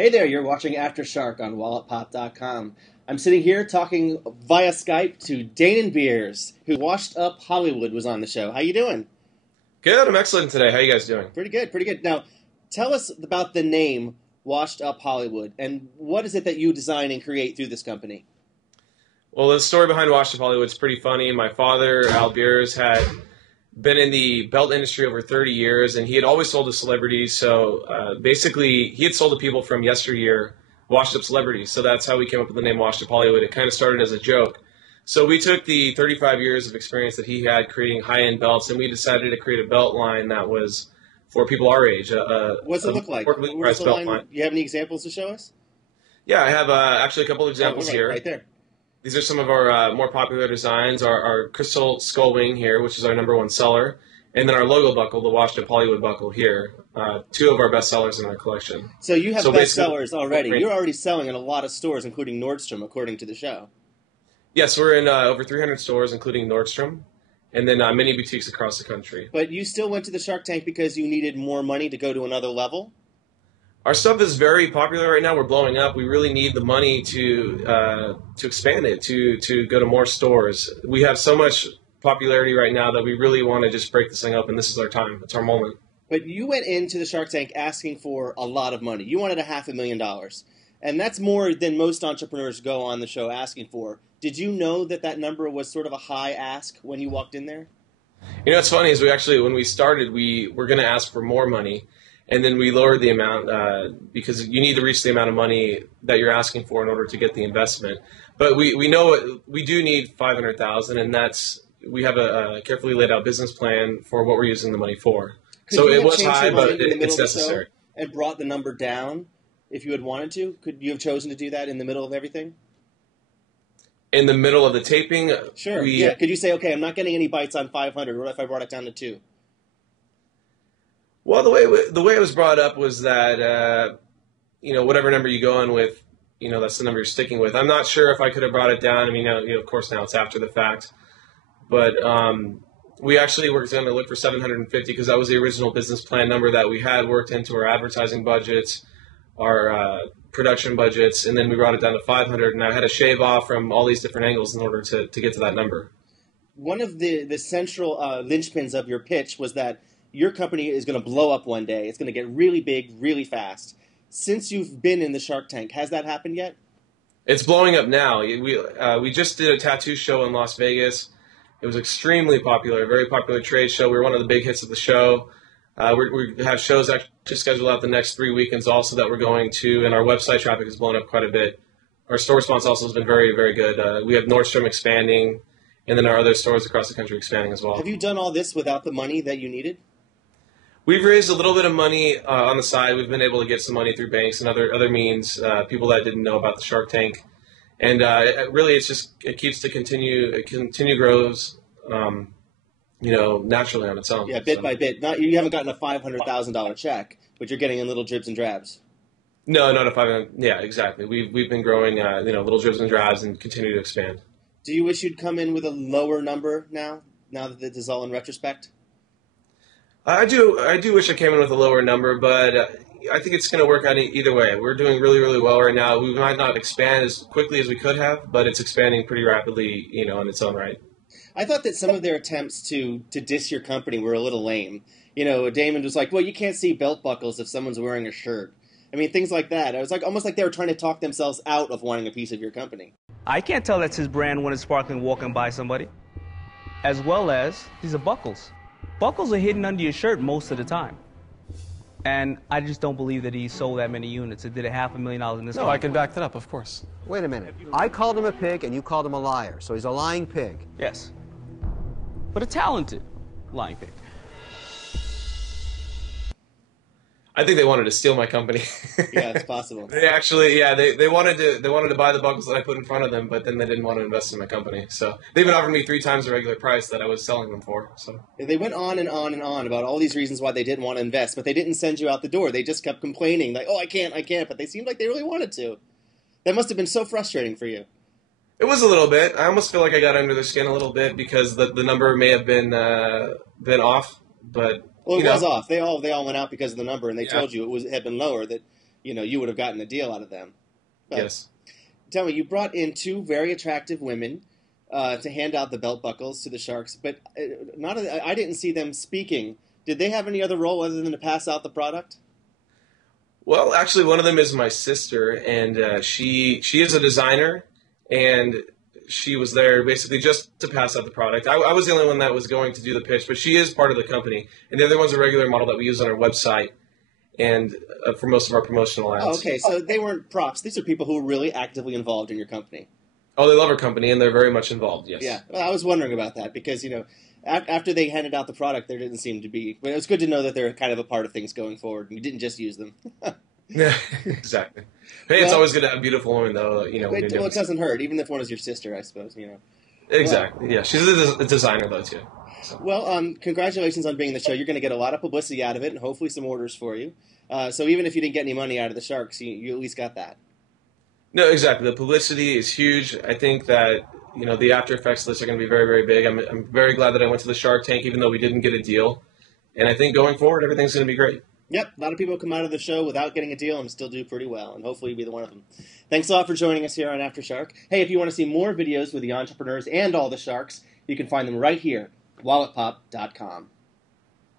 Hey there, you're watching AfterShark on WalletPop.com. I'm sitting here talking via Skype to Danon Beres, who Washed Up Hollywood was on the show. How you doing? Good, I'm excellent today. How you guys doing? Pretty good, pretty good. Now, tell us about the name Washed Up Hollywood, and what is it that you design and create through this company? Well, the story behind Washed Up Hollywood is pretty funny. My father, Al Beres, had been in the belt industry over 30 years, and he had always sold to celebrities. So basically, he had sold to people from yesteryear, washed up celebrities. So that's how we came up with the name Washed Up Hollywood. It kind of started as a joke. So we took the 35 years of experience that he had creating high-end belts, and we decided to create a belt line that was for people our age. What's it look like? What's the line? Do you have any examples to show us? Yeah, I have actually a couple of examples here. Right there. These are some of our more popular designs. Our crystal skull wing here, which is our #1 seller, and then our logo buckle, the Washed Up Hollywood buckle here. Two of our best sellers in our collection. So you have best sellers already. You're already selling in a lot of stores, including Nordstrom, according to the show. Yes, we're in over 300 stores, including Nordstrom, and then many boutiques across the country. But you still went to the Shark Tank because you needed more money to go to another level? Our stuff is very popular right now. We're blowing up. We really need the money to expand it, to go to more stores. We have so much popularity right now that we really want to just break this thing up, and this is our time. It's our moment. But you went into the Shark Tank asking for a lot of money. You wanted $500,000. And that's more than most entrepreneurs go on the show asking for. Did you know that that number was sort of a high ask when you walked in there? You know, what's funny is when we started, we were going to ask for more money. And then we lowered the amount because you need to reach the amount of money that you're asking for in order to get the investment. But we know we do need $500,000, and we have a carefully laid out business plan for what we're using the money for. So it was high, but it's necessary. And brought the number down if you had wanted to? Could you have chosen to do that in the middle of everything? In the middle of the taping? Sure. Yeah. Could you say, okay, I'm not getting any bites on 500. What if I brought it down to 2? Well, the way it was brought up was that whatever number you go on with, that's the number you're sticking with. I'm not sure if I could have brought it down. I mean, of course now it's after the fact, but we actually were going to look for 750 because that was the original business plan number that we had worked into our advertising budgets, our production budgets, and then we brought it down to 500. And I had to shave off from all these different angles in order to get to that number. One of the central linchpins of your pitch was that your company is going to blow up one day. It's going to get really big, really fast. Since you've been in the Shark Tank, has that happened yet? It's blowing up now. We just did a tattoo show in Las Vegas. It was extremely popular, a very popular trade show. We were one of the big hits of the show. We have shows actually scheduled out the next 3 weekends also that we're going to, and our website traffic has blown up quite a bit. Our store response also has been very, very good. We have Nordstrom expanding, and then our other stores across the country expanding as well. Have you done all this without the money that you needed? We've raised a little bit of money on the side. We've been able to get some money through banks and other means, people that didn't know about the Shark Tank. And it keeps to continue. It grows, naturally on its own. Yeah, bit by bit. You haven't gotten a $500,000 check, but you're getting in little dribs and drabs. No, not a 500. Yeah, exactly. We've been growing, little dribs and drabs, and continue to expand. Do you wish you'd come in with a lower number now that this is all in retrospect? I do wish I came in with a lower number, but I think it's going to work out either way. We're doing really, really well right now. We might not expand as quickly as we could have, but it's expanding pretty rapidly, on its own right. I thought that some of their attempts to diss your company were a little lame. Danon was like, well, you can't see belt buckles if someone's wearing a shirt. I mean, things like that. It was almost like they were trying to talk themselves out of wanting a piece of your company. I can't tell that's his brand when it's sparkling walking by somebody. As well as, these are buckles. Buckles are hidden under your shirt most of the time. And I just don't believe that he sold that many units. It did $500,000 in this No, I can back that up, of course. Wait a minute. I called him a pig and you called him a liar, so he's a lying pig. Yes. But a talented lying pig. I think they wanted to steal my company. Yeah, it's possible. They actually, they wanted to buy the buckles that I put in front of them, but then they didn't want to invest in my company. So they've been offering me 3 times the regular price that I was selling them for. So they went on and on and on about all these reasons why they didn't want to invest, but they didn't send you out the door. They just kept complaining, like, "Oh, I can't," but they seemed like they really wanted to. That must have been so frustrating for you. It was a little bit. I almost feel like I got under their skin a little bit because the number may have been off, but well, it was off. They all went out because of the number, and they told you it had been lower. That you would have gotten a deal out of them. But Yes. tell me, you brought in two very attractive women to hand out the belt buckles to the Sharks, but I didn't see them speaking. Did they have any other role other than to pass out the product? Well, actually, one of them is my sister, and she is a designer, and she was there basically just to pass out the product. I was the only one that was going to do the pitch, but she is part of the company, and the other one's a regular model that we use on our website and for most of our promotional ads. Oh, okay, so they weren't props. These are people who are really actively involved in your company. Oh, they love our company, and they're very much involved, yes. Yeah, well, I was wondering about that because, after they handed out the product, there didn't seem to be... But it was good to know that they're kind of a part of things going forward, and you didn't just use them. Yeah, exactly. Hey, it's always good to have a beautiful woman, though. It doesn't hurt, even if one is your sister, I suppose, Exactly, yeah. She's a designer, though, too. So. Well, congratulations on being the show. You're going to get a lot of publicity out of it and hopefully some orders for you. So even if you didn't get any money out of the Sharks, you at least got that. No, exactly. The publicity is huge. I think that, the After Effects lists are going to be very, very big. I'm very glad that I went to the Shark Tank, even though we didn't get a deal. And I think going forward, everything's going to be great. Yep, a lot of people come out of the show without getting a deal and still do pretty well, and hopefully you'll be the one of them. Thanks a lot for joining us here on AfterShark. Hey, if you want to see more videos with the entrepreneurs and all the sharks, you can find them right here, walletpop.com.